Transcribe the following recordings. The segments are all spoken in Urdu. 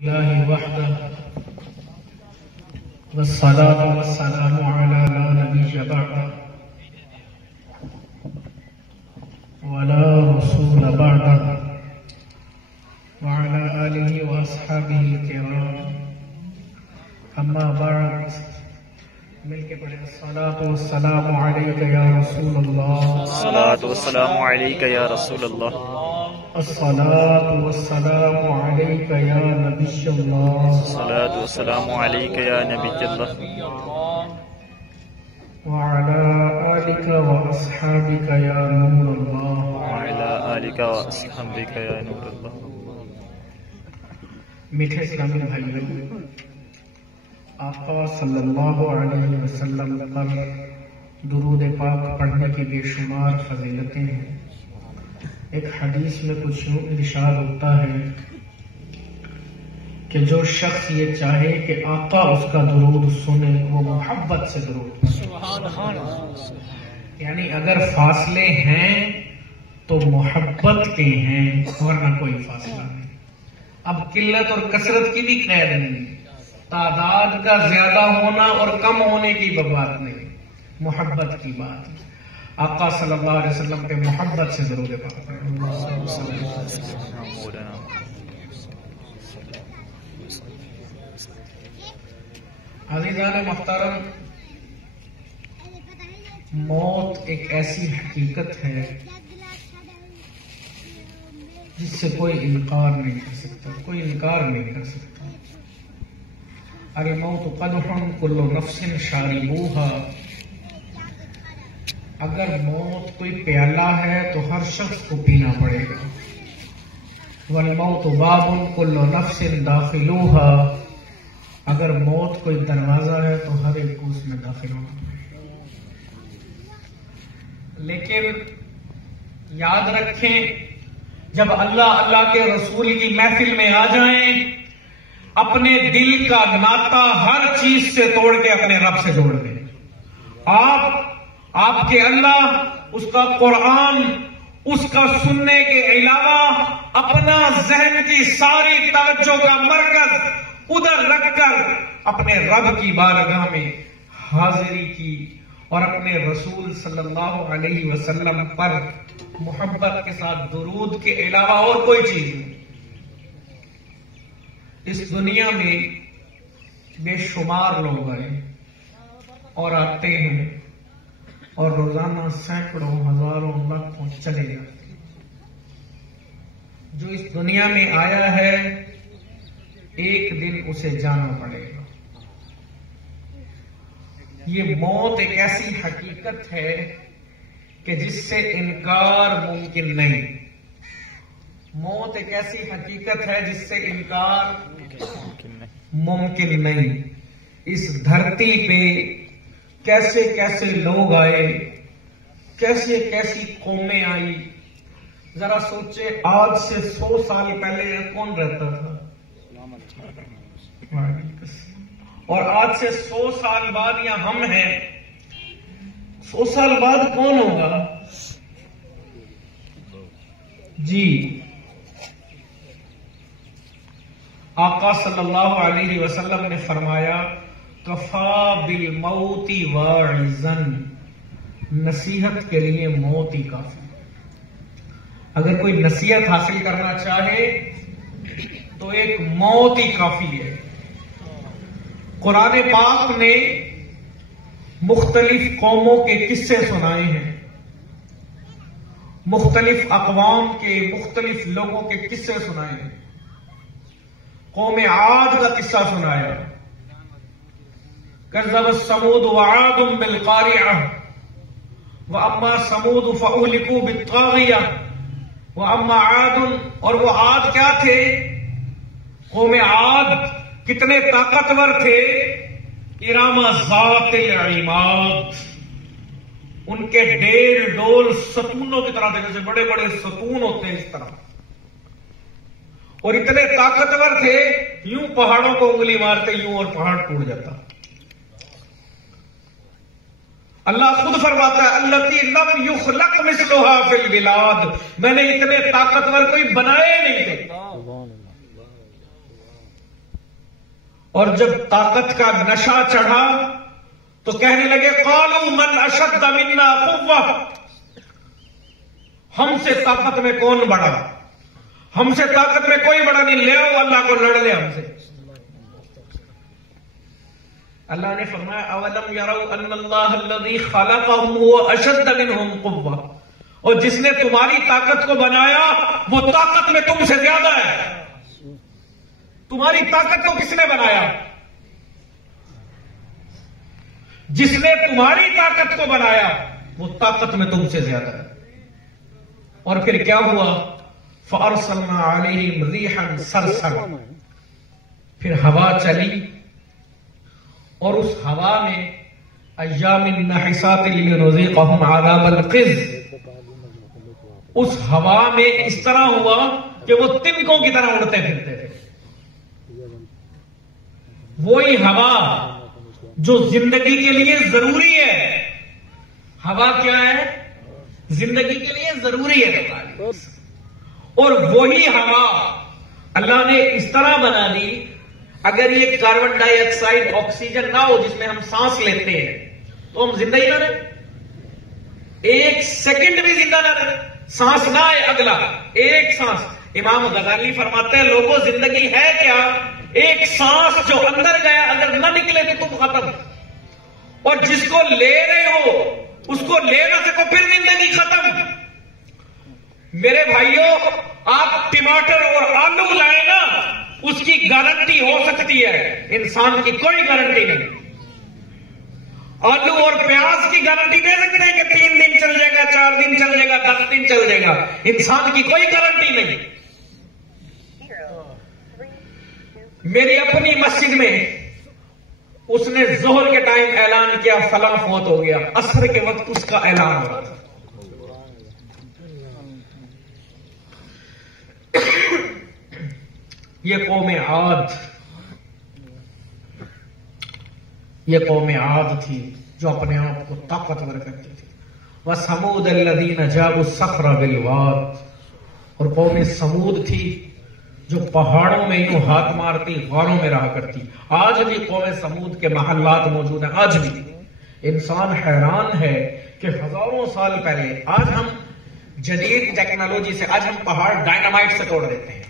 الله وحده والصلاة والسلام على لا نبي بعده ولا رسول بعده وعلى آله وأصحابه الكرام أما بعد مل کے پڑھیں الصلاة والسلام عليك يا رسول الله الصلاة والسلام عليك يا رسول الله الصلاة والسلام عليك يا نبي الله الصلاة والسلام عليك يا نبي الله وعلى آلك وأصحابك يا نور الله وعلى آلك وأصحابك يا نور الله. میٹھے اسلامی بھائیوں، آقا صلی اللہ علیہ وسلم پر درود پاک پڑھنے کی بے شمار فضیلتیں ہیں۔ ایک حدیث میں کچھ یوں ارشاد ہوتا ہے کہ جو شخص یہ چاہے کہ آقا اس کا درود سنے وہ محبت سے درود پڑھے، یعنی اگر فاصلے ہیں تو محبت کے ہیں ورنہ کوئی فاصلہ نہیں۔ اب قلت اور کثرت کی بھی قید نہیں، تعداد کا زیادہ ہونا اور کم ہونے کی بات نہیں، محبت کی بات ہے۔ آقا صلی اللہ علیہ وسلم پہ محبت سے درود پاک پڑھیں۔ عزیزان محترم، موت ایک ایسی حقیقت ہے جس سے کوئی انکار نہیں کر سکتا، کوئی انکار نہیں کر سکتا۔ الموت قدح کل نفس شاربوها، اگر موت کوئی پیالہ ہے تو ہر شخص کو پینا پڑے گا۔ والموت باب کل نفس داخلوها، اگر موت کوئی دروازہ ہے تو ہر ایک کو اس میں داخل ہونا پڑے گا۔ لیکن یاد رکھیں، جب اللہ کے رسول کی محفل میں آ جائیں، اپنے دل کا ناطہ ہر چیز سے توڑ کے اپنے رب سے جوڑ دیں۔ آپ کے اللہ، اس کا قرآن، اس کا سننے کے علاوہ اپنا ذہن کی ساری توجہ کا مرکز ادھر رکھ کر اپنے رب کی بارگاہ میں حاضری کی اور اپنے رسول صلی اللہ علیہ وسلم پر محبت کے ساتھ درود کے علاوہ اور کوئی چیز نہیں۔ اس دنیا میں بے شمار لوگ آئے اور آتے ہیں اور روزانہ سینکڑوں ہزاروں لاکھوں چلے جاتے ہیں۔ جو اس دنیا میں آیا ہے ایک دن اسے جانا پڑے گا۔ یہ موت ایک ایسی حقیقت ہے کہ جس سے انکار ممکن نہیں۔ موت ایک ایسی حقیقت ہے جس سے انکار ممکن نہیں۔ اس دھرتی پہ کیسے کیسے لوگ آئے، کیسی قومیں آئی، ذرا سوچے آج سے 100 سال پہلے کون رہتا تھا، اور آج سے 100 سال بعد یا ہم ہیں، 100 سال بعد کون ہوگا؟ جی آقا صلی اللہ علیہ وسلم نے فرمایا کفا بالموت واعظا، نصیحت کے لیے موت ہی کافی۔ اگر کوئی نصیحت حاصل کرنا چاہے تو ایک موت ہی کافی ہے۔ قرآن پاک نے مختلف قوموں کے قصے سنائے ہیں، مختلف اقوام کے مختلف لوگوں کے قصے سنائے ہیں۔ قوم عاد کا قصہ سنایا، کذبت ثمود وعاد بالقارعہ واما ثمود فاہلکوا بالطاغیہ واما عاد، اور وہ عاد کیا تھے؟ قوم عاد کتنے طاقتور تھے؟ ارم ذات العماد، ان کے ڈیر ڈول ستونوں کی طرح تھے، جیسے بڑے بڑے ستون ہوتے ہیں اس طرح، اور اتنے طاقتور تھے یوں پہاڑوں کو انگلی مارتے یوں اور پہاڑ ٹوٹ جاتا۔ اللہ خود فرماتا ہے التی لم یخلق مثلها فی البلاد، میں نے اتنے طاقتور کوئی بنائے نہیں تھے۔ اور جب طاقت کا نشہ چڑھا تو کہنے لگے قالوا من اشد منا قوة، ہم سے طاقت میں کون بڑا، ہم سے طاقت میں کوئی بڑا نہیں، لے آؤ اللہ کو لڑ لے ہم سے۔ اللہ نے فرمایا اولم یروا ان اللہ الذی خلقهم هو اشد منهم قوة، اور جس نے تمہاری طاقت کو بنایا وہ طاقت میں تم سے زیادہ ہے۔ تمہاری طاقت کو کس نے بنایا؟ جس نے تمہاری طاقت کو بنایا وہ طاقت میں تم سے زیادہ ہے۔ اور پھر کیا ہوا؟ فَأَرْسَلْنَا عَلَيْهِمْ رِيحًا صَرْصَرًا، پھر ہوا چلی اور اس ہوا میں ایام نحسات لنذیقہم عذاب الخزي، اس ہوا میں اس طرح ہوا کہ وہ تنکوں کی طرح اڑتے پھرتے تھے۔ وہی ہوا جو زندگی کے لیے ضروری ہے، ہوا کیا ہے؟ زندگی کے لیے ضروری ہے، اور وہی ہوا اللہ نے اس طرح بنا دی اگر یہ کاربن ڈائی آکسائڈ آکسیجن نہ ہو جس میں ہم سانس لیتے ہیں تو ہم زندہ ہی نہ رہے، ایک سیکنڈ بھی زندہ نہ رہے، سانس نہ آئے اگلا ایک سانس۔ امام غزالی فرماتے ہیں لوگوں زندگی ہے کیا؟ ایک سانس جو اندر گیا اگر نہ نکلے تو تم ختم، اور جس کو لے رہے ہو اس کو لے نہ سکو پھر زندگی ختم۔ میرے بھائیوں آپ ٹماٹر اور آلو لائیں نا، اس کی گارنٹی ہو سکتی ہے، انسان کی کوئی گارنٹی نہیں۔ آلو اور پیاز کی گارنٹی دے سکتے ہیں کہ 3 دن چل جائے گا، 4 دن چل جائے گا، 10 دن چل جائے گا، انسان کی کوئی گارنٹی نہیں۔ میری اپنی مسجد میں اس نے ظہر کے ٹائم اعلان کیا فلاں فوت ہو گیا، عصر کے وقت اس کا اعلان ہو رہا تھا۔ یہ قوم عاد تھی جو اپنے آپ کو طاقتور کرتی تھی۔ وَثَمُودَ الَّذِينَ جَابُوا الصَّخْرَ بِالْوَادِ، اور قوم سمود تھی جو پہاڑوں میں یوں ہاتھ مارتی غاروں میں رہا کرتی۔ آج بھی قوم سمود کے محلات موجود ہیں، آج بھی۔ انسان حیران ہے کہ ہزاروں سال پہلے، آج ہم جدید ٹیکنالوجی سے آج ہم پہاڑ ڈائنامائٹ سے توڑ دیتے ہیں۔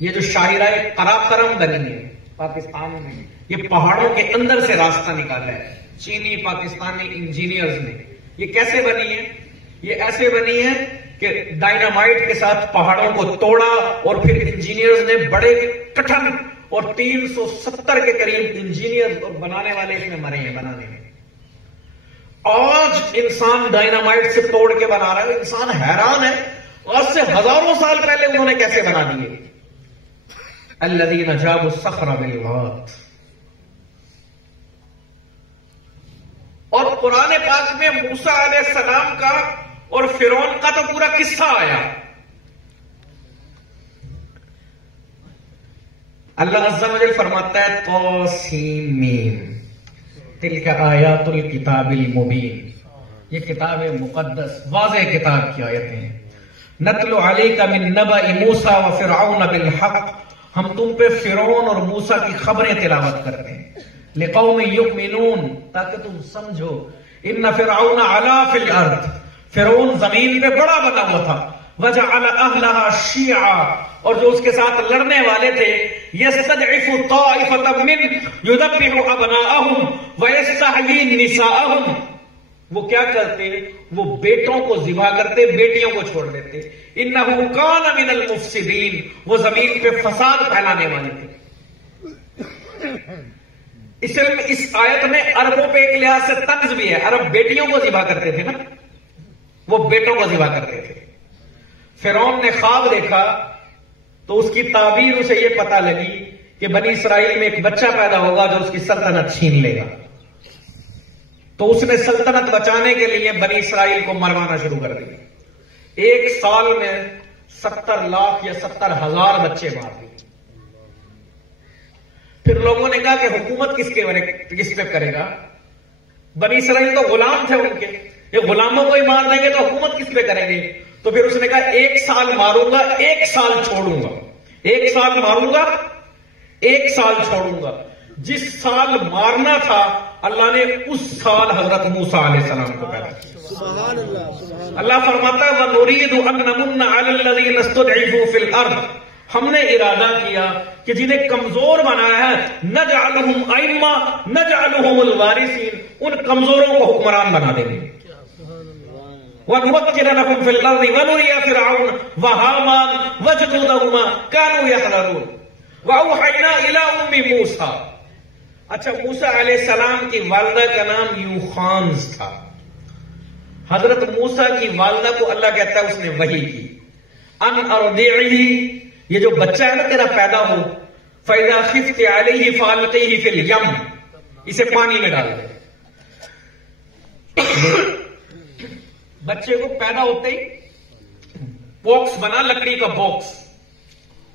یہ جو شاہراہ قراقرم بنی ہے پاکستان میں، یہ پہاڑوں کے اندر سے راستہ نکالا ہے چینی پاکستانی انجینئرز نے۔ یہ کیسے بنی ہے؟ یہ ایسے بنی ہے کہ ڈائنامائٹ کے ساتھ پہاڑوں کو توڑا اور پھر انجینئرز نے بڑے کٹھن، اور 370 کے قریب انجینئرز اور بنانے والے اس میں مرے ہیں بنانے میں۔ آج انسان ڈائنامائٹ سے توڑ کے بنا رہا ہے، انسان حیران ہے آج سے ہزاروں سال پہلے انہوں نے کیسے بنا دیے۔ الذین جابوا الصخر بالواد۔ اور قرآن پاک میں موسیٰ علیہ السلام کا اور فرعون کا تو پورا قصہ آیا۔ اللہ عز و جل فرماتا ہے طاسیم تلک آیات الکتاب المبین، یہ کتاب مقدس واضح کتاب کی آیتیں ہیں۔ نتلو علیک من نبأ موسیٰ وفرعون بالحق، ہم تم پہ فرعون اور موسیٰ کی خبریں تلاوت کرتے ہیں۔ لقوم یؤمنون، تاکہ تم سمجھو۔ ان فرعون علا فی الارض، فرعون زمین پہ بڑا بنا ہوا تھا۔ وجعل اہلہا شیعا، اور جو اس کے ساتھ لڑنے والے تھے، یستضعف طائفۃ من یذبح ابناءہم ویستحیی نساءہم، وہ کیا کرتے؟ وہ بیٹوں کو ذبح کرتے، بیٹیوں کو چھوڑ دیتے۔ انہ کان من المفسدین، وہ زمین پہ فساد پھیلانے والے تھے۔ اس آیت میں عربوں پہ ایک لحاظ سے طنز بھی ہے، عرب بیٹیوں کو ذبح کرتے تھے نا، وہ بیٹوں کو ذبح کرتے تھے۔ فرعون نے خواب دیکھا تو اس کی تعبیر اسے یہ پتہ لگی کہ بنی اسرائیل میں ایک بچہ پیدا ہوگا جو اس کی سلطنت چھین لے گا، تو اس نے سلطنت بچانے کے لیے بنی اسرائیل کو مروانا شروع کر دیا۔ 1 سال میں 70 لاکھ یا 70,000 بچے مار دیے۔ پھر لوگوں نے کہا کہ حکومت کس پہ کرے گا؟ بنی اسرائیل تو غلام تھے ان کے، یہ غلاموں کو ہی مار دیں گے تو حکومت کس پہ کریں گے؟ تو پھر اس نے کہا 1 سال ماروں گا، 1 سال چھوڑوں گا، 1 سال ماروں گا، 1 سال چھوڑوں گا. جس سال مارنا تھا اللہ نے اس سال حضرت موسیٰ علیہ السلام کو پیدا کیا. سبحان اللہ سبحان اللہ فرماتا ہے وَنُرِيدُ أَن نَّمُنَّ عَلَى الَّذِينَ اسْتُضْعِفُوا فِي الْأَرْضِ. ہم نے ارادہ کیا کہ جنہیں کمزور بنایا ہے نَجْعَلُهُمْ أَئِمَّةً نَجْعَلُهُمُ الْوَارِثِينَ، ان کمزوروں کو حکمران بنا دیں گے. وَنُمَكِّنَ لَهُمْ فِي الْأَرْضِ وَنُرِيَ فِرْعَوْنَ وَهَامَانَ وَجُنُودَهُمَا كَانُوا يَحْذَرُونَ وَأَوْحَيْنَا إِلَىٰ أُمِّ مُوسَىٰ. اچھا موسیٰ علیہ السلام کی والدہ کا نام یوخانز تھا. حضرت موسیٰ کی والدہ کو اللہ کہتا ہے اس نے وحی کی ان ارضعہ، یہ جو بچہ ہے نا تیرا پیدا ہو، فَإِذَا خِفْتِ عَلَيْهِ فَأَلْقِيهِ فِي الْيَمِّ، اسے پانی میں ڈال دے. بچے کو پیدا ہوتے ہی باکس بنا، لکڑی کا باکس،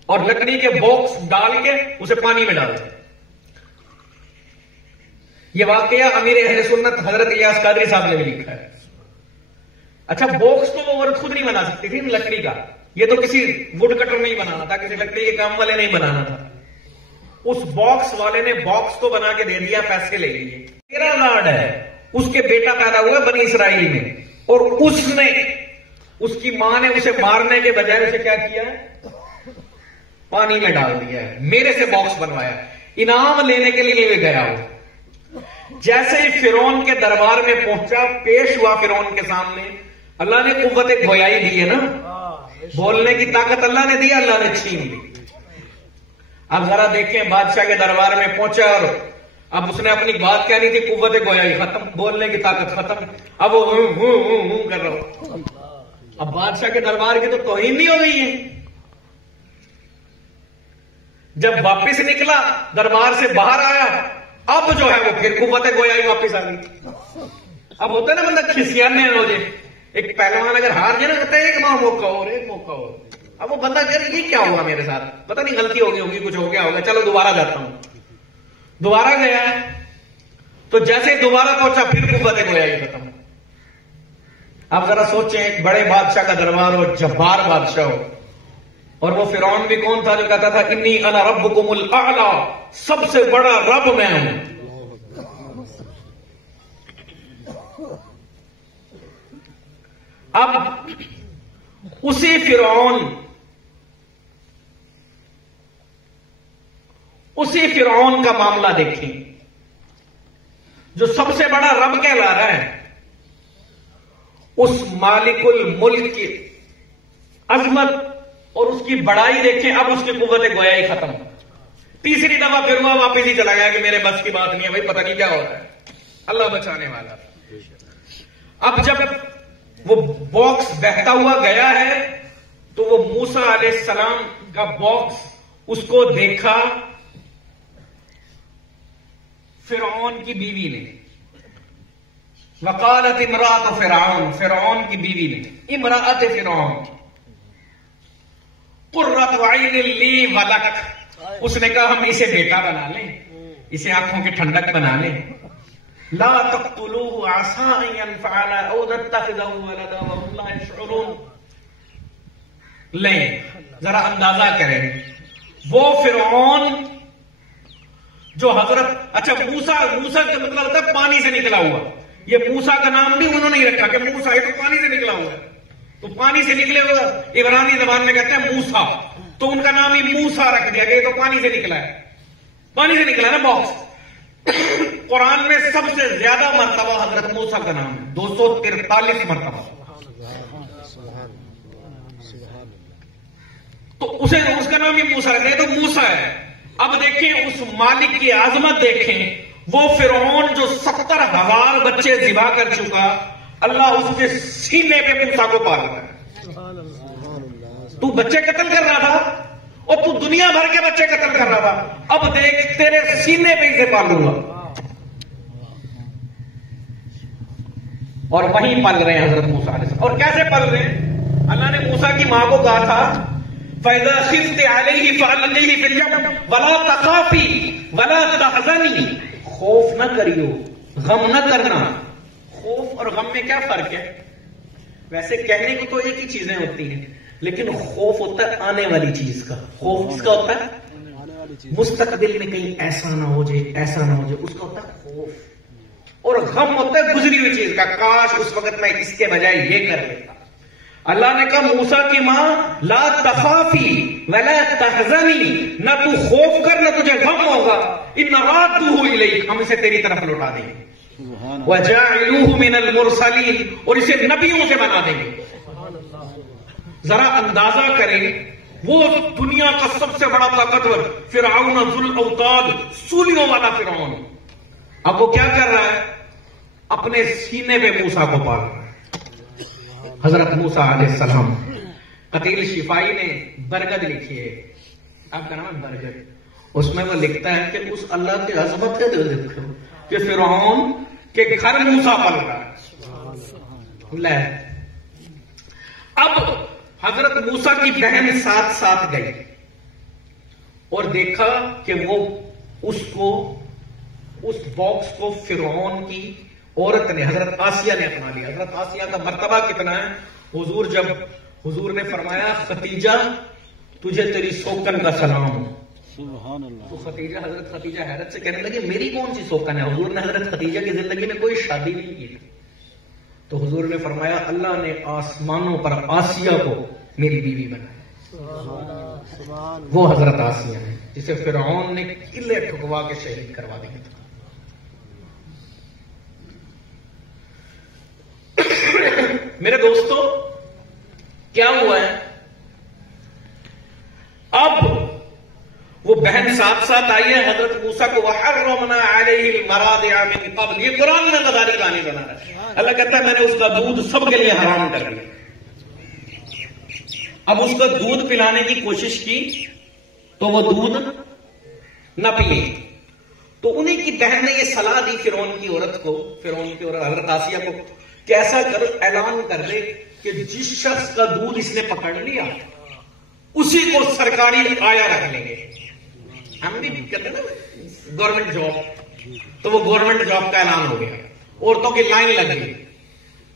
اور لکڑی کے باکس ڈال کے اسے پانی میں ڈال دے. یہ واقعہ امیر اہل سنت حضرت الیاس قادری صاحب نے بھی لکھا ہے. اچھا باکس تو وہ عورت خود نہیں بنا سکتی تھی لکڑی کا، یہ تو کسی وڈ کٹر نہیں بنانا تھا، کسی لکڑی کے کام والے نہیں بنانا تھا. اس باکس والے نے باکس کو بنا کے دے دیا، پیسے لے لیے. 13 لاڈ ہے، اس کے بیٹا پیدا ہوا بنی اسرائیل میں، اور اس نے، اس کی ماں نے اسے مارنے کے بجائے اسے کیا کیا ہے؟ پانی میں ڈال دیا ہے. میرے سے باکس بنوایا، انعام لینے کے لیے بھی گیا ہو. جیسے ہی فرعون کے دربار میں پہنچا، پیش ہوا فرعون کے سامنے، اللہ نے قوت گویائی دی ہے نا، بولنے کی طاقت اللہ نے دی، اللہ نے چھین لی. اب ذرا دیکھیں بادشاہ کے دربار میں پہنچا اور اب اس نے اپنی بات کہنی تھی، قوت گویائی ختم، بولنے کی طاقت ختم. اب وہ کر رہا ہوں. اب بادشاہ کے دربار کی تو توہین نہیں ہو گئی ہے. جب واپس نکلا دربار سے باہر آیا، اب جو ہے وہ پھر قوت گویائی واپس آ گئی. اب ہوتا ہے نا بندہ کھسیانے ہو جائے، ایک پہلوان اگر ہار جائے نا کہتا ہے ایک موقع اور ایک موقع اور. اب وہ بندہ کہہ یہ کیا ہوگا میرے ساتھ، پتہ نہیں غلطی ہوگی کچھ ہو گیا ہوگا، چلو دوبارہ جاتا ہوں. دوبارہ گیا تو جیسے ہی دوبارہ پہنچا پھر قوت گویائی ختم. اب ذرا سوچیں ایک بڑے بادشاہ کا دربار ہو، جبار بادشاہ ہو، اور وہ فرعون بھی کون تھا جو کہتا تھا انی انا ربکم الاعلی، سب سے بڑا رب میں ہوں. اب اسی فرعون کا معاملہ دیکھیں جو سب سے بڑا رب کہلا رہا ہے. اس مالک الملک کی عظمت اور اس کی بڑائی دیکھیں. اب اس کی قوت گویائی ختم. تیسری دفعہ پھر وہ واپس ہی چلا گیا کہ میرے بس کی بات نہیں ہے بھائی، پتہ نہیں کیا ہو رہا ہے، اللہ بچانے والا. اب جب وہ باکس بہتا ہوا گیا ہے تو وہ موسیٰ علیہ السلام کا باکس اس کو دیکھا فرعون کی بیوی نے. وقالت امرأۃ فرعون، فرعون کی بیوی نے، امرأۃ فرعون، قرۃ عین لی ولک، اس نے کہا ہم اسے بیٹا بنا لیں، اسے آنکھوں کی ٹھنڈک بنا لیں. لا تقتلوه عسى ان ينفعنا او نتخذه ولدا وهم لا يشعرون. لیں ذرا اندازہ کریں وہ فرعون جو حضرت، اچھا موسیٰ کا مطلب ہوتا ہے پانی سے نکلا ہوا. یہ موسیٰ کا نام بھی انہوں نے ہی رکھا کہ موسیٰ، یہ تو پانی سے نکلا ہوا ہے، تو پانی سے نکلے ہوئے عبرانی زبان میں کہتے ہیں موسیٰ، تو ان کا نام ہی موسیٰ رکھ دیا کہ یہ تو پانی سے نکلا ہے. پانی سے نکلا ہے نا باکس. قرآن میں سب سے زیادہ مرتبہ حضرت موسیٰ کا نام ہے، 243 مرتبہ. تو اسے اس کا نام ہی موسیٰ رکھتے ہیں، تو موسیٰ ہے. اب دیکھیں اس مالک کی عظمت دیکھیں. وہ فرعون جو 70,000 بچے ذبح کر چکا، اللہ اس کے سینے پہ موسیٰ کو پال رہا ہے. تو بچے قتل کر رہا تھا اور تو دنیا بھر کے بچے قتل کر رہا تھا، اب دیکھ تیرے سینے پہ اسے پالوں گا. اور وہیں پل رہے ہیں حضرت موسیٰ علیہ السلام. اور کیسے پل رہے ہیں؟ اللہ نے موسیٰ کی ماں کو کہا تھا فَإِذَا خِفْتِ عَلَيْهِ فَأَلْقِيهِ فِي الْيَمِّ وَلَا تَخَافِي وَلَا تَحْزَنِي. خوف نہ کریو، غم نہ کرنا. خوف اور غم میں کیا فرق ہے؟ ویسے کہنے کو تو ایک ہی چیزیں ہوتی ہیں، لیکن خوف ہوتا ہے آنے والی چیز کا. خوف کس کا ہوتا ہے؟ مستقبل میں کہیں ایسا نہ ہو جائے، ایسا نہ ہو جائے، اس کا ہوتا ہے خوف اور غم ہوتا ہے گزری ہوئی چیز کا، کاش اس وقت میں اس کے بجائے یہ کر لیتا۔ اللہ نے کہا موسیٰ کی ماں لا تخافی ولا تحزنی، نہ تو خوف کر نہ تجھے غم ہوگا، ان رادوہ الیک، ہم اسے تیری طرف لوٹا دیں گے، وجاعلوہ من المرسلین، اور اسے نبیوں سے بنا دیں گے۔ ذرا اندازہ کریں، وہ دنیا کا سب سے بڑا طاقتور فرعون ذو الاوتاد، سولیوں والا فرعون، اب وہ کیا کر رہا ہے؟ اپنے سینے پہ موسیٰ کو پال رہا ہے۔ حضرت موسیٰ علیہ السلام، قتیل شفائی نے برگد لکھی ہے، آپ کا نام ہے برگد، اس میں وہ لکھتا ہے کہ اس اللہ کی عظمت کے دل دیکھو کہ فرعون کے گھر موسیٰ پل رہا ہے۔ لے اب حضرت موسیٰ کی بہن ساتھ ساتھ گئی اور دیکھا کہ وہ اس باکس کو فرعون کی عورت نے، حضرت آسیہ نے اپنا لیا۔ حضرت آسیہ کا مرتبہ کتنا ہے؟ جب حضور نے فرمایا خدیجہ تجھے تیری سوکن کا سلام، سبحان اللہ، تو حضرت خدیجہ حیرت سے کہنے لگی میری کون سی سوکن ہے؟ حضور نے حضرت خدیجہ کی زندگی میں کوئی شادی نہیں کی تھی، تو حضور نے فرمایا اللہ نے آسمانوں پر آسیہ کو میری بیوی بنایا، وہ حضرت آسیہ ہے جسے فرعون نے قلعے ٹھکوا کے شہید کروا دیا تھا۔ میرے دوستو کیا ہوا ہے؟ اب وہ بہن ساتھ ساتھ آئی ہے حضرت موسیٰ کو، وَحَرَّمْنَا عَلَيْهِ الْمَرَاضِعَ مِن قَبْلِ، یہ قرآن میں غزالی کہانی بنا رہا ہے۔ اللہ کہتا ہے میں نے اس کا دودھ سب کے لیے حرام کر دیا۔ اب اس کو دودھ پلانے کی کوشش کی تو وہ دودھ نہ پیے، تو انہیں کی بہن نے یہ صلاح دی فرعون کی عورت کو، فرعون کی عورت حضرت آسیہ کو، کہ ایسا کر اعلان کر دے کہ جس شخص کا دودھ اس نے پکڑ لیا اسی کو سرکاری آیا رکھ لیں گے۔ ہم بھی کہتے ہیں نا گورنمنٹ جاب، تو وہ گورنمنٹ جاب کا اعلان ہو گیا، عورتوں کی لائن لگ گئی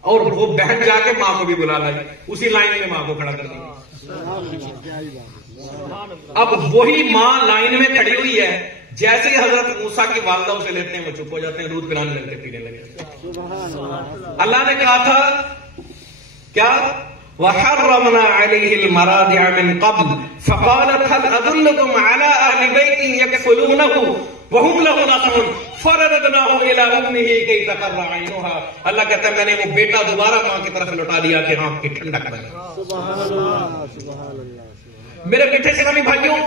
اور وہ بہن جا کے ماں کو بھی بلا لائی، اسی لائن میں ماں کو کھڑا کر دیا۔ اب وہی ماں لائن میں کھڑی ہوئی ہے، جیسے ہی حضرت موسیٰ کی والدہ اسے لیتے ہیں وہ چپ ہو جاتے ہیں، دودھ پلانے لگتے پینے لگے۔ اللہ نے کہا تھا کیا؟ وَحَرَّمْنَا عَلَيْهِ الْمَرَاضِعَ مِن قَبْلِ فَقَالَتْ هَلْ أَدُلُّكُمْ عَلَىٰ أَهْلِ بَيْتٍ يَكْفُلُونَهُ وَهُمْ لَهُ نَاصِحُونَ فَرَدَدْنَاهُ إِلَىٰ أُمِّهِ كَيْ تَقَرَّ عَيْنُهَا، اللہ کہتا ہے میں نے وہ بیٹا دوبارہ ماں کی طرف لوٹا دیا کہ آنکھ کی ٹھنڈک بنے۔ سبحان اللہ۔ میرے میٹھے اسلامی بھائیوں،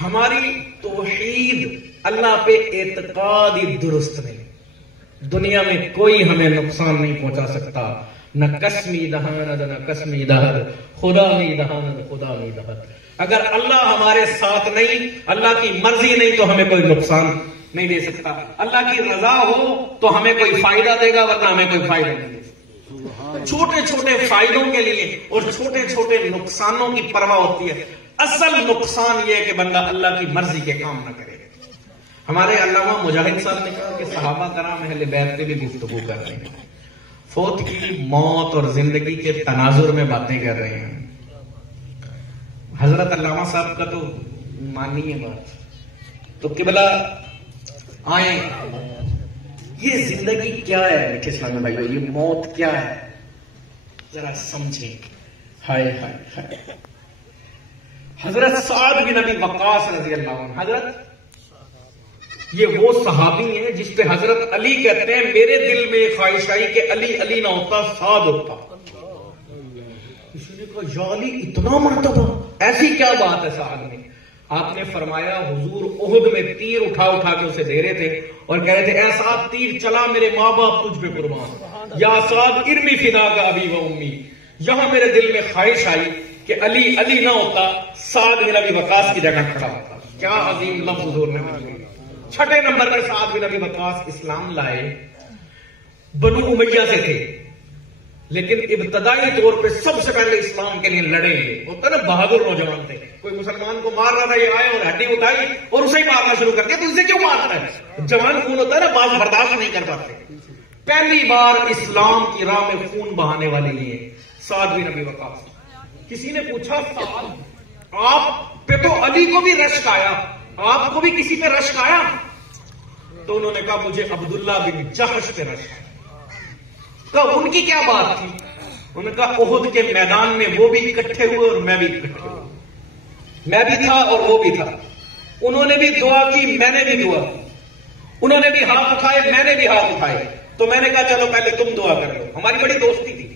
ہماری توحید اللہ پہ اعتقاد ہی درست نہیں، دنیا میں کوئی ہمیں نقصان نہیں پہنچا سکتا، نہ قسمی دہاند نہ قسمی دہد، خدا می دہاند خدا می دہد۔ اگر اللہ ہمارے ساتھ نہیں، اللہ کی مرضی نہیں تو ہمیں کوئی نقصان نہیں دے سکتا، اللہ کی رضا ہو تو ہمیں کوئی فائدہ دے گا ورنہ ہمیں کوئی فائدہ نہیں دے سکتا۔ چھوٹے چھوٹے فائدوں کے لیے اور چھوٹے چھوٹے نقصانوں کی پرواہ ہوتی ہے، اصل نقصان یہ ہے کہ بندہ اللہ کی مرضی کے کام نہ کرے۔ ہمارے علامہ مجاہد صاحب نے کہا کہ صحابہ کرام اہل بیت پہ بھی گفتگو کر رہے ہیں، فوت کی موت اور زندگی کے تناظر میں باتیں کر رہے ہیں۔ حضرت علامہ صاحب کا تو مانی ہے بات، تو قبلہ آئیں، یہ زندگی کیا ہے میٹھے اسلامی بھائیو، یہ موت کیا ہے، ذرا سمجھیں۔ ہائے ہائے ہائے، حضرت سعد بن ابی وقاص رضی اللہ عنہ، حضرت یہ وہ صحابی ہیں جس پہ حضرت علی کہتے ہیں میرے دل میں خواہش آئی کہ علی علی نہ ہوتا سعد ہوتا۔ کسی نے کہا یا علی اتنا مرتبہ، ایسی کیا بات ہے سعد میں؟ آپ نے فرمایا حضور احد میں تیر اٹھا اٹھا کے اسے دے رہے تھے اور کہہ رہے تھے اے سعد تیر چلا میرے ماں باپ تجھ پہ قربان، یا سعد ارمی فدا کا ابی و امی۔ یہاں میرے دل میں خواہش آئی کہ علی علی نہ ہوتا سعد بن ابی وقاص کی جگہ کھڑا ہوتا۔ کیا عظیم لفظ حضور نے فرمایا۔ چھٹے نمبر پر سعد بن ابی وقاص اسلام لائے، بنو امیہ سے تھے، لیکن ابتدائی طور پہ سب سے پہلے اسلام کے لیے لڑے، ہوتا نا بہادر نوجوان تھے، کوئی مسلمان کو مار رہا تھا یہ آئے اور ہڈی اٹھائی اور اسے ہی مارنا شروع کر دیا، تو اسے کیوں مارتا ہے؟ جوان خون ہوتا ہے نا، بعض برداشت نہیں کر پاتے۔ پہلی بار اسلام کی راہ میں خون بہانے والے لیے سعد بن ابی وقاص۔ کسی نے پوچھا سعد آپ پہ تو علی کو بھی رشک آیا، آپ کو بھی کسی پہ رشک آیا؟ تو انہوں نے کہا مجھے عبداللہ بن جحش پہ رشک ہے۔ کہا ان کی کیا بات تھی؟ انہوں نے کہا احد کے میدان میں وہ بھی اکٹھے ہوئے اور میں بھی اکٹھے ہوا، میں بھی تھا اور وہ بھی تھا، انہوں نے بھی دعا کی، میں نے بھی دعا کی، انہوں نے بھی ہاتھ اٹھائے، میں نے بھی ہاتھ اٹھائے، تو میں نے کہا چلو پہلے تم دعا کر لو، ہماری بڑی دوستی تھی۔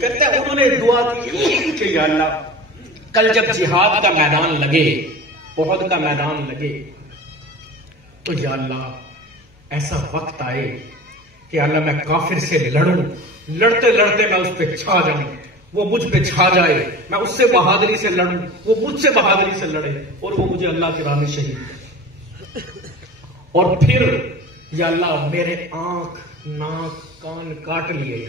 کہتے ہیں انہوں نے دعا کی کہ یا اللہ کل جب جہاد کا میدان لگے، احد کا میدان لگے، تو یا اللہ ایسا وقت آئے کہ اللہ میں کافر سے لڑوں، لڑتے لڑتے میں اس پہ چھا جاؤں، وہ مجھ پہ چھا جائے، میں اس سے بہادری سے لڑوں، وہ مجھ سے بہادری سے لڑے اور وہ مجھے اللہ کی راہ میں شہید کرے، اور پھر یا اللہ میرے آنکھ ناک کان کاٹ لیے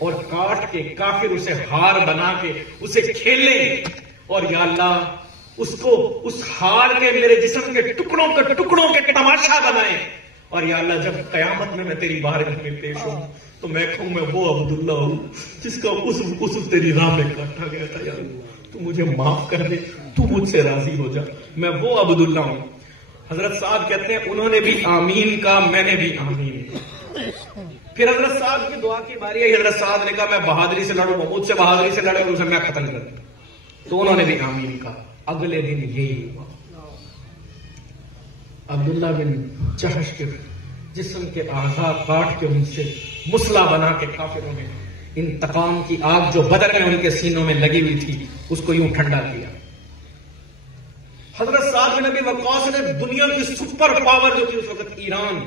اور کاٹ کے کافر اسے ہار بنا کے اسے کھیلے، اور یا اللہ اس کو اس ہار کے میرے جسم کے ٹکڑوں کے تماشا بنائے، اور یا اللہ جب قیامت میں تیری بارگاہ میں پیش ہوں تو میں کہوں میں وہ عبداللہ ہوں جس کا اس تیری راہ میں کاٹا گیا تھا، یا اللہ تو مجھے معاف کر دے، تو مجھ سے راضی ہو جا، میں وہ عبداللہ ہوں۔ حضرت صاحب کہتے ہیں انہوں نے بھی آمین کہا، میں نے بھی آمین کہا۔ پھر حضرت صاحب کی دعا کی باری آئی، حضرت صاحب نے کہا میں بہادری سے لڑوں، وہ مجھ سے بہادری سے لڑے اور اسے میں قتل کر دوں، تو انہوں نے بھی آمین کہا۔ اگلے دن یہی ہوا، عبداللہ بن جحش کے جسم کے اعضاء کاٹ کے ان سے مسلح بنا کے کافروں نے انتقام کی آگ جو بدر میں ان کے سینوں میں لگی ہوئی تھی اس کو یوں ٹھنڈا کیا۔ حضرت سعد بن ابی وقاص نے دنیا کی سپر پاور جو تھی اس وقت ایران،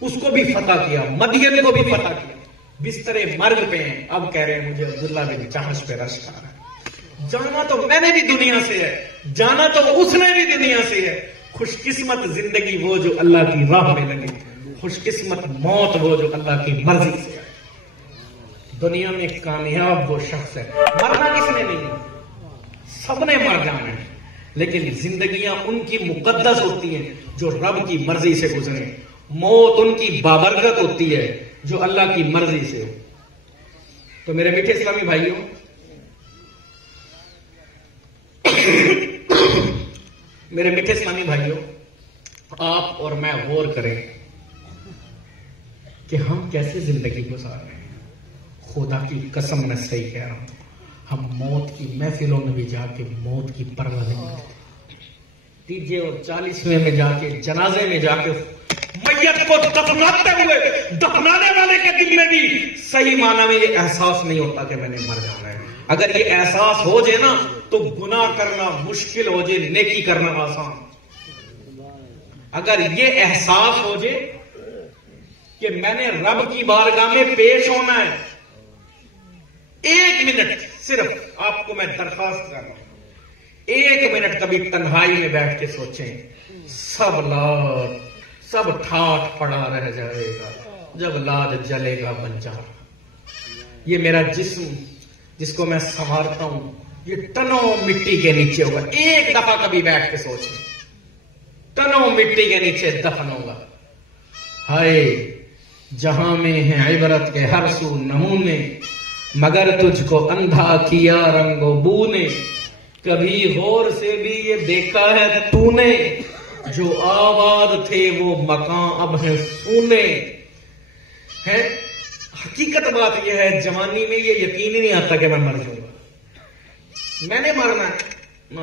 اس کو بھی فتح کیا، مدین کو بھی فتح کیا، بستر مرگ پہ ہیں، اب کہہ رہے ہیں مجھے عبداللہ بن جحش پہ رشک آ رہا ہے، جانا تو میں نے بھی دنیا سے ہے، جانا تو اس نے بھی دنیا سے ہے، خوش قسمت زندگی وہ جو اللہ کی راہ میں لگے، خوش قسمت موت وہ جو اللہ کی مرضی سے ہے۔ دنیا میں کامیاب وہ شخص ہے، مرنا کس نے نہیں، سب نے مر جانا ہے، لیکن زندگیاں ان کی مقدس ہوتی ہیں جو رب کی مرضی سے گزرے، موت ان کی بابرکت ہوتی ہے جو اللہ کی مرضی سے ہو۔ تو میرے میٹھے اسلامی بھائیوں، میرے میٹھے اسلامی بھائیوں، آپ اور میں غور کریں کہ ہم کیسے زندگی گزار رہے ہیں۔ خدا کی قسم میں صحیح کہہ رہا ہوں، ہم موت کی محفلوں میں بھی جا کے موت کی پرواہ نہیں کرتے، تیجے اور 40ویں میں جا کے، جنازے میں جا کے میت کو دفناتے ہوئے دفنانے والے کے دل میں بھی صحیح معنی میں یہ احساس نہیں ہوتا کہ میں نے مر جانا ہے۔ اگر یہ احساس ہو جائے نا تو گناہ کرنا مشکل ہو جائے، نیکی کرنا آسان۔ اگر یہ احساس ہو جائے کہ میں نے رب کی بارگاہ میں پیش ہونا ہے، 1 منٹ صرف آپ کو میں درخواست کر رہا ہوں، 1 منٹ کبھی تنہائی میں بیٹھ کے سوچیں، سب ٹھاٹ پڑا رہ جائے گا جب لاج جلے گا بنجار۔ یہ میرا جسم جس کو میں سنوارتا ہوں یہ ٹنوں مٹی کے نیچے ہوگا، ایک دفعہ کبھی بیٹھ کے سوچیں، ٹنوں مٹی کے نیچے دفن ہوگا۔ ہائے جہاں میں ہے عبرت کے ہر سو نمونے، مگر تجھ کو اندھا کیا رنگ و بو نے، کبھی غور سے بھی یہ دیکھا ہے تو نے، جو آباد تھے وہ مکان اب ہے سونے۔ ہے حقیقت بات یہ ہے، جوانی میں یہ یقین ہی نہیں آتا کہ میں مر جاؤں گا، میں نے مرنا ہے، نہ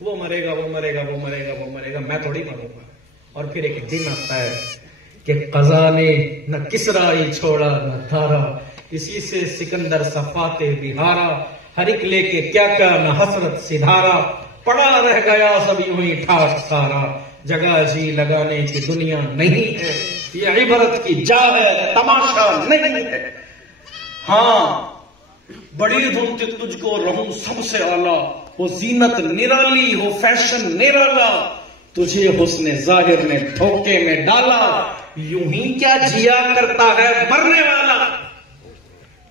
وہ مرے گا، وہ مرے گا، وہ مرے گا، وہ مرے گا، میں تھوڑی مروں گا۔ اور پھر ایک دن آتا ہے کہ قضا نے نہ کسرا ہی چھوڑا نہ دھارا، اسی سے سکندر صفاتے بہارا، ہر ایک لے کے کیا کیا نہ حسرت سدھارا، پڑا رہ گیا سب یوں ہی ٹھاٹ سارا، جگہ جی لگانے کی دنیا نہیں ہے، یہ عبرت کی جا ہے تماشا نہیں ہے۔ ہاں بڑی دھوم تجھ کو رہوں سب سے اعلیٰ، ہو زینت نرالی ہو فیشن نرالا، تجھے حسن ظاہر نے دھوکے میں ڈالا، یوں ہی کیا جیا کرتا ہے مرنے والا۔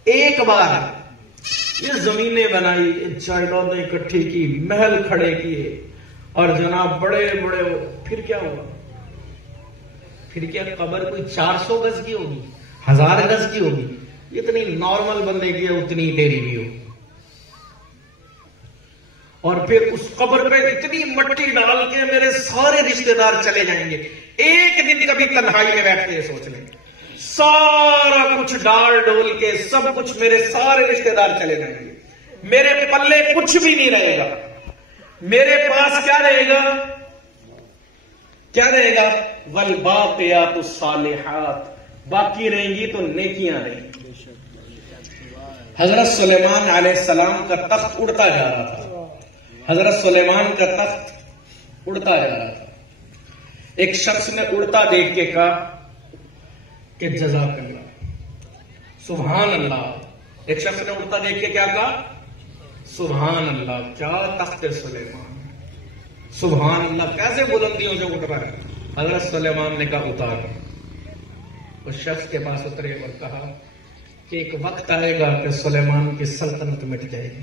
ایک بار یہ زمینیں بنائی، جائیدادیں اکٹھی کی، محل کھڑے کیے، اور جناب بڑے بڑے، پھر کیا ہوا؟ پھر کیا قبر کوئی 400 گز کی ہوگی، 1000 گز کی ہوگی، اتنی نارمل بندے کی ہے اتنی ڈیری بھی ہوگی۔ اور پھر اس قبر پہ اتنی مٹی ڈال کے میرے سارے رشتہ دار چلے جائیں گے. ایک دن کبھی تنہائی میں بیٹھ کے سوچ لیں, سارا کچھ ڈال ڈول کے سب کچھ میرے سارے رشتہ دار چلے جائیں گے, میرے پلے کچھ بھی نہیں رہے گا. میرے پاس کیا رہے گا؟ کیا رہے گا؟ والباقیات الصالحات, باقی رہیں گی تو نیکیاں رہیں گی. حضرت سلیمان علیہ السلام کا تخت اڑتا جا رہا تھا. حضرت سلیمان کا تخت اڑتا جا رہا تھا. ایک شخص نے اڑتا دیکھ کے کہا کہ جزاک اللہ, سبحان اللہ. ایک شخص نے اڑتا دیکھ کے کیا کہا؟ سبحان اللہ, کیا تخت سلیمان, سبحان اللہ, کیسے بلندیوں سے اٹھ رہا ہے. حضرت سلیمان نے کہا اتار. اس شخص کے پاس اترے اور کہا کہ ایک وقت آئے گا کہ سلیمان کی سلطنت مٹ جائے گی,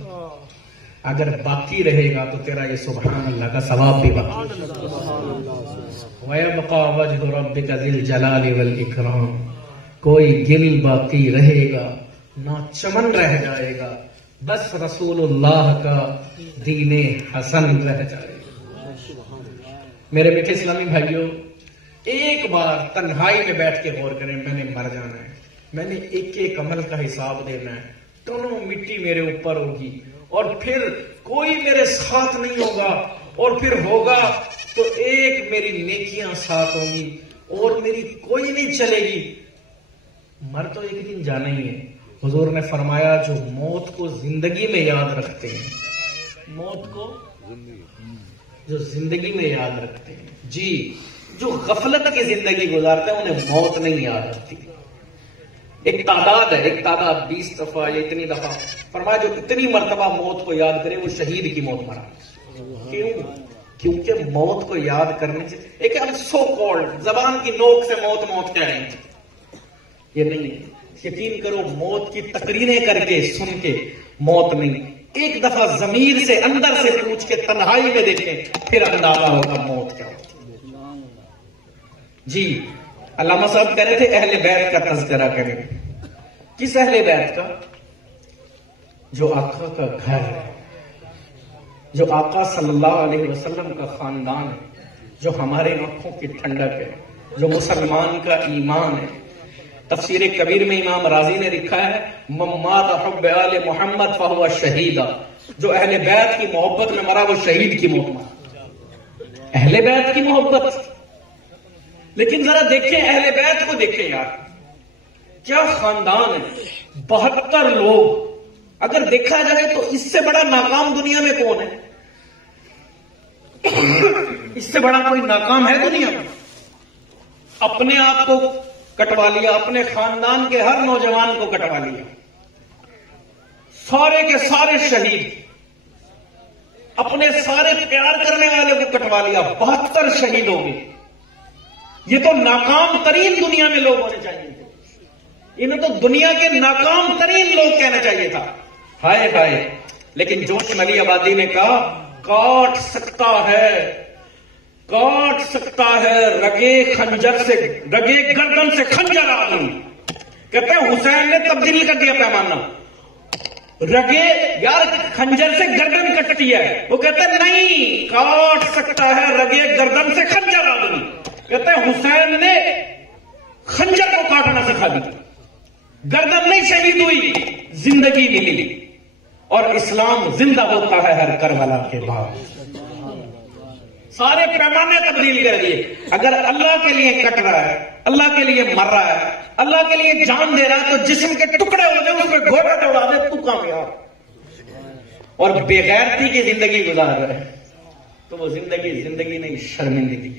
اگر باقی رہے گا تو تیرا یہ سبحان اللہ کا ثواب بھی باقی. وَيَبْقَى وَجْهُ رَبِّكَ ذِي الْجَلَالِ وَالْإِكْرَامِ, کوئی گل باقی رہے گا نہ چمن رہ جائے گا, بس رسول اللہ کا دین حسن رہ جائے گا. میرے میٹھے اسلامی بھائیوں, ایک بار تنہائی میں بیٹھ کے غور کریں, میں نے مر جانا ہے, میں نے ایک ایک عمل کا حساب دینا ہے, دونوں مٹی میرے اوپر ہوگی, اور پھر کوئی میرے ساتھ نہیں ہوگا, اور پھر ہوگا تو ایک میری نیکیاں ساتھ ہوں گی اور میری کوئی نہیں چلے گی. مر تو ایک دن جانا ہی ہے. حضور نے فرمایا جو موت کو زندگی میں یاد رکھتے ہیں, موت کو جو زندگی میں یاد رکھتے ہیں, جی جو غفلت کی زندگی گزارتے ہیں انہیں موت نہیں یاد رکھتی. ایک تعداد ہے, ایک تعداد 20 دفعہ یا اتنی دفعہ فرمایا جو اتنی مرتبہ موت کو یاد کرے وہ شہید کی موت مرا. کیوں؟ کیونکہ موت کو یاد کرنے سے ایک ہم سو کالڈ زبان کی نوک سے موت موت کہہ رہے ہیں, یہ نہیں ہے. یقین کرو موت کی تقریریں کر کے سن کے موت نہیں, ایک دفعہ ضمیر سے اندر سے پوچھ کے تنہائی میں دیکھیں, پھر اندازہ ہوگا موت کیا ہوتی. جی علامہ صاحب کہہ رہے تھے اہل بیت کا تذکرہ کریں. کس اہل بیت کا؟ جو آقا کا گھر ہے, جو آقا صلی اللہ علیہ وسلم کا خاندان ہے, جو ہمارے آنکھوں کی ٹھنڈک ہے, جو مسلمان کا ایمان ہے. تفسیر کبیر میں امام راضی نے لکھا ہے ممات حب آل محمد فہو شہیدہ, جو اہل بیت کی محبت میں مرا وہ شہید کی موت مرا. اہل بیت کی محبت. لیکن ذرا دیکھیں اہل بیت کو دیکھیں یار, کیا خاندان ہے, 72 لوگ. اگر دیکھا جائے تو اس سے بڑا ناکام دنیا میں کون ہے؟ اس سے بڑا کوئی ناکام ہے دنیا میں؟ اپنے آپ کو کٹوا لیا, اپنے خاندان کے ہر نوجوان کو کٹوا لیا, سارے کے سارے شہید, اپنے سارے پیار کرنے والے کو کٹوا لیا, 72 شہید ہو گئے. یہ تو ناکام ترین دنیا میں لوگ ہونے چاہیے تھے, انہیں تو دنیا کے ناکام ترین لوگ کہنا چاہیے تھا. ہائے ہائے. لیکن جوش علی آبادی نے کہا کاٹ سکتا ہے رگے خنجر سے, رگے گردن سے خنجر آدمی. کہتے ہیں حسین نے تبدیل کر دیا پیمانہ, رگے یار خنجر سے گردن کٹتی ہے, وہ کہتے ہیں نہیں کاٹ سکتا ہے رگے گردن سے خنجر آدمی. کہتے ہیں حسین نے خنجر کو کاٹنا سکھا دی, گردن نہیں شہید ہوئی, زندگی ملی, اور اسلام زندہ ہوتا ہے ہر کربلا کے بعد. سارے پیمانے تبدیل کر دیے. اگر اللہ کے لیے کٹ رہا ہے, اللہ کے لیے مر رہا ہے, اللہ کے لیے جان دے رہا ہے, تو جسم کے ٹکڑے ہو جائے اس پہ گھوڑا دوڑا دے تو کامیاب. اور بے غیرتی کی زندگی گزار رہے تو وہ زندگی نہیں, شرمندگی.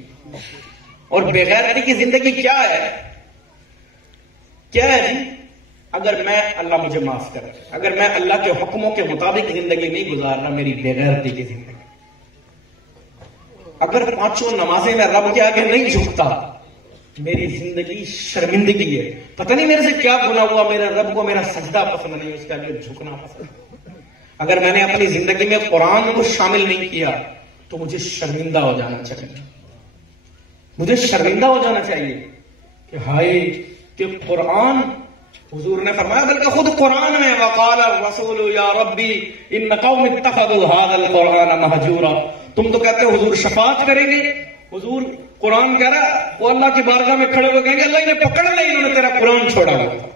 اور بے غیرتی کی زندگی کیا ہے جی؟ اگر میں, اللہ مجھے معاف کرے, اگر میں اللہ کے حکموں کے مطابق زندگی نہیں گزار رہا, میری بے غیرتی کی زندگی. اگر 5 نمازیں میں رب کے آگے نہیں جھکتا, میری زندگی شرمندگی ہے. پتہ نہیں میرے سے کیا گناہ ہوا, میرے رب کو میرا سجدہ پسند نہیں, اس کے آگے جھکنا پسند. اگر میں نے اپنی زندگی میں قرآن کو شامل نہیں کیا تو مجھے شرمندہ ہو جانا چاہیے. مجھے شرمندہ ہو جانا چاہیے کہ ہائے کہ قرآن حضور نے فرمایا بلکہ خود قرآن میں وقال الرسول یا ربی ان قوم اتخذوا هذا القرآن مہجورا، تم تو کہتے ہو حضور شفاعت کریں گے، حضور قرآن کہہ رہا ہے وہ اللہ کی بارگاہ میں کھڑے ہوئے کہیں گے اللہ انہیں پکڑ لے، انہوں نے تیرا قرآن چھوڑا ہوا تھا۔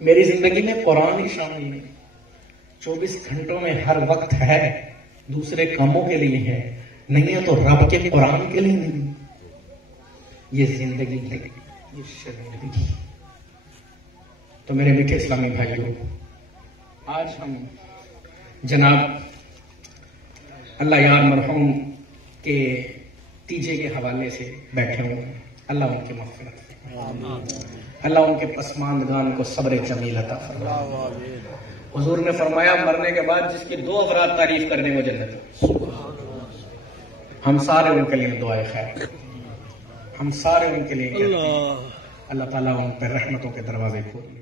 میری زندگی میں قرآن ہی شامل نہیں، 24 گھنٹوں میں ہر وقت ہے، دوسرے کاموں کے لیے ہے، نہیں ہے تو رب کے قرآن کے لیے نہیں۔ یہ زندگی نہیں، یہ شرمندگی۔ تو میرے میٹھے اسلامی بھائیوں، آج ہم جناب اللہ یار مرحوم کے تیجے کے حوالے سے بیٹھے ہوئے ہیں، اللہ ان کی مغفرت فرمائے، اللہ ان کے پسماندگان کو صبر جمیل عطا فرمائے۔ حضور نے فرمایا مرنے کے بعد جس کی 2 افراد تعریف کرنے وہ جنت، ہم سارے ان کے لیے دعائے خیر، ہم سارے ان کے لیے اللہ تعالیٰ ان پر رحمتوں کے دروازے کھولے۔